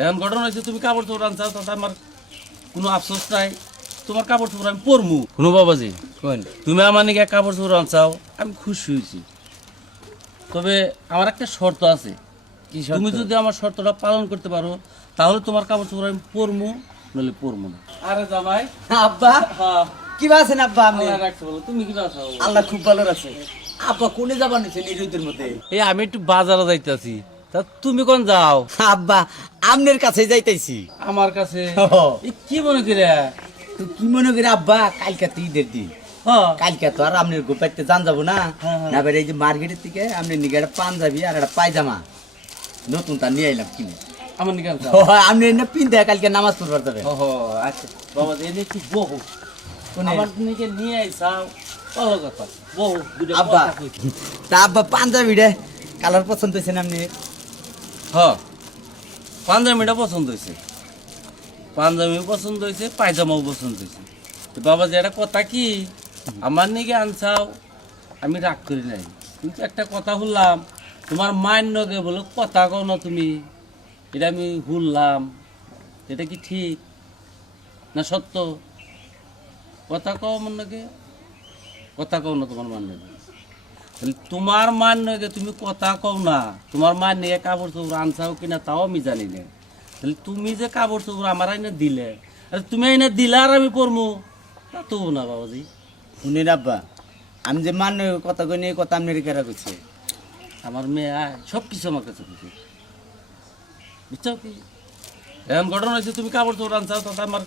এখন ঘটনা হয়েছে তুমি কাপড় চোপড় আনছাও, তাতে আমার কোনো আফসোস নাই। তোমার কাপড় চোপড় আমি পরমু। শুনো বাবাজি, তুমি আমার নিকে কাপড় চোপড় আনছাও, আমি খুশি হয়েছি। তবে আমার একটা শর্ত আছে। তুমি যদি আমার শর্তটা পালন করতে পারো তাহলে তোমার কাপড় চোপড় আমি পরমু, নইলে পরমু না। আরে জামাই আব্বা হ্যাঁ কি আছেন আব্বা? আপনি আল্লাহ রাখছে বলো, তুমি কি আছো? আল্লাহ খুব ভালো রাখছে। আব্বা কোনে যাবার নিছেন এই রোদের মধ্যে? এই আমি একটু বাজারে যাইতেছি, তা তুমি কোন যাও? আব্বা আমনের কাছে যাইতেছি। আমার কাছে হ। এ কি মনে করে? তো কি মনে করে আব্বা, কালকে তো ঈদের দিন, হ্যাঁ কালকে তো আর আমনের গোপাইতে যান যাবো না। হ্যাঁ, হ্যাঁ। না বের এই যে মার্কেটের থেকে আমনের নিগে একটা পাঞ্জাবি আর একটা পায়জামা নতুন তা নিয়ে আইলাম কিনে। আমার নিকে আনছো? আপনি না পিনতে কালকে নামাজ পড়বার যাবে। ওহো আচ্ছা বাবা, এনে একটু বহু কোনে? আমার নিকে নিয়ে আইসাও, ভালো কথা। বহু দুটো আব্বা কথা কইছি। তা আব্বা পাঞ্জাবিটা কালার পছন্দ হয়েছেন আপনি? হ্যাঁ, পাঞ্জাবিটা পছন্দ হয়েছে, পাঞ্জাবিও পছন্দ হয়েছে, পায়জামাও পছন্দ হয়েছে। তো বাবা যে একটা কথা কি, আমার নিকে আনছাও, আমি রাগ করি নাই, কিন্তু একটা কথা শুনলাম তোমার মায়ের নগে বলো কথা কও না তুমি, এটা আমি শুনলাম। এটা কি ঠিক না সত্য? কথা কও আমার নগে, কথা কও না তোমার মায়ের নগে। তাহলে তোমার মায়ের নগে তুমি কথা কও না, তোমার মায়ের নিয়ে কাপড় চোপড় আনছাও কিনা তাও আমি জানি না। তাহলে তুমি যে কাপড় চোপড় আমার আইনে দিলে, আরে তুমি আইনে দিলে আর আমি পরমু, তা তো না বাবাজি। শুনেন আব্বা, আমি যে মান কথা কই এই কথা আপনি কেরা কইছে? আমার মেয়ে সব কিছু আমার কাছে বুঝে, বুঝছো কি? এখন ঘটনা হয়েছে তুমি কাপড় চোপড় আনছাও, তাতে আমার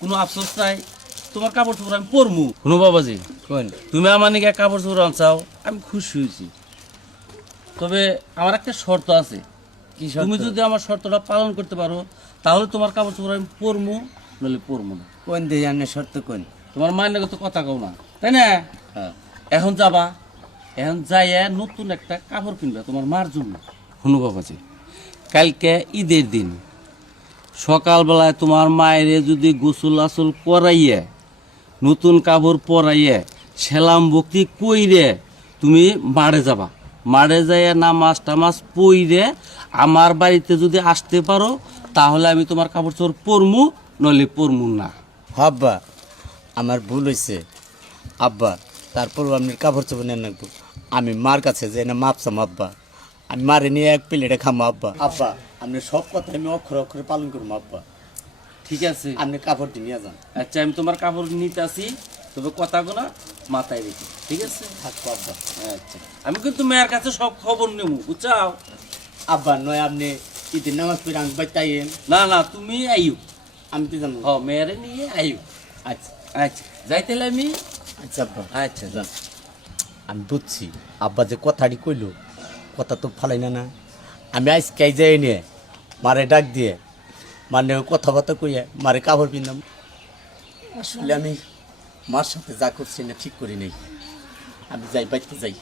কোনো আফসোস নাই। তোমার কাপড় চোপড় আমি পরমু। শুনো বাবাজি, কোন? তুমি আমার নিকে কাপড় চোপড় আনছাও, আমি খুশি হয়েছি। তবে আমার একটা শর্ত আছে। কি শর্ত? তুমি যদি আমার শর্তটা পালন করতে পারো তাহলে তোমার কাপড় চোপড় আমি পরমু, নইলে পরমু না। কোন দিয়ে আপনি শর্ত কোন? তোমার মায়ের লাগে তো কথা কও না, তাই না? হ্যাঁ। এখন যাবা, এখন যাইয়া নতুন একটা কাপড় কিনবে তোমার মার জন্য। শুনো বাবাজি, কালকে ঈদের দিন সকালবেলায় তোমার মায়ের যদি গোসল আসল করাইয়ে, নতুন কাপড় পরাইয়ে, সেলাম ভক্তি কইরে তুমি মারে যাবা। মারে যাইয়া নামাজ টামাজ পইরে আমার বাড়িতে যদি আসতে পারো তাহলে আমি তোমার কাপড় চোপড় পরমু, নইলে পরমু না। আব্বা আমার ভুল হয়েছে আব্বা, তারপর আপনি কাপড় চোপড় নেন রাখবো। আমি মার কাছে যাই না মাপসাম আব্বা, আমি মারে নিয়ে এক প্লেটে খামো আব্বা। আব্বা আপনি সব কথা আমি অক্ষরে অক্ষরে পালন করবো আব্বা। ঠিক আছে, আপনি কাপড়টি নিয়ে যান। আচ্ছা আমি তোমার কাপড় নিতে আসি, তবে কথাগুলো মাথায় রেখে, ঠিক আছে? থাকবো আব্বা। আচ্ছা, আমি কিন্তু মেয়ের কাছে সব খবর নেব, বুঝছাও? আব্বা নয় আপনি ঈদের নামাজ পড়ে আমি বাড়িতে আইয়েন, না না, তুমি আইও। আমি তো জানো। হ, মেয়েরে নিয়ে আইও। আচ্ছা আচ্ছা যাইতেলে আমি। আচ্ছা আব্বা আচ্ছা যান। আমি বুঝছি আব্বা যে কথাটি কইলো, কথা তো ফালাই না না। আমি আজকে যাই নিয়ে মারে ডাক দিয়ে মানে কথাবার্তা কইয়া মারে কাপড় পিনলাম। আসলে আমি মার সাথে যা করছি না ঠিক করি নাই। আমি যাই, বাড়িতে যাই।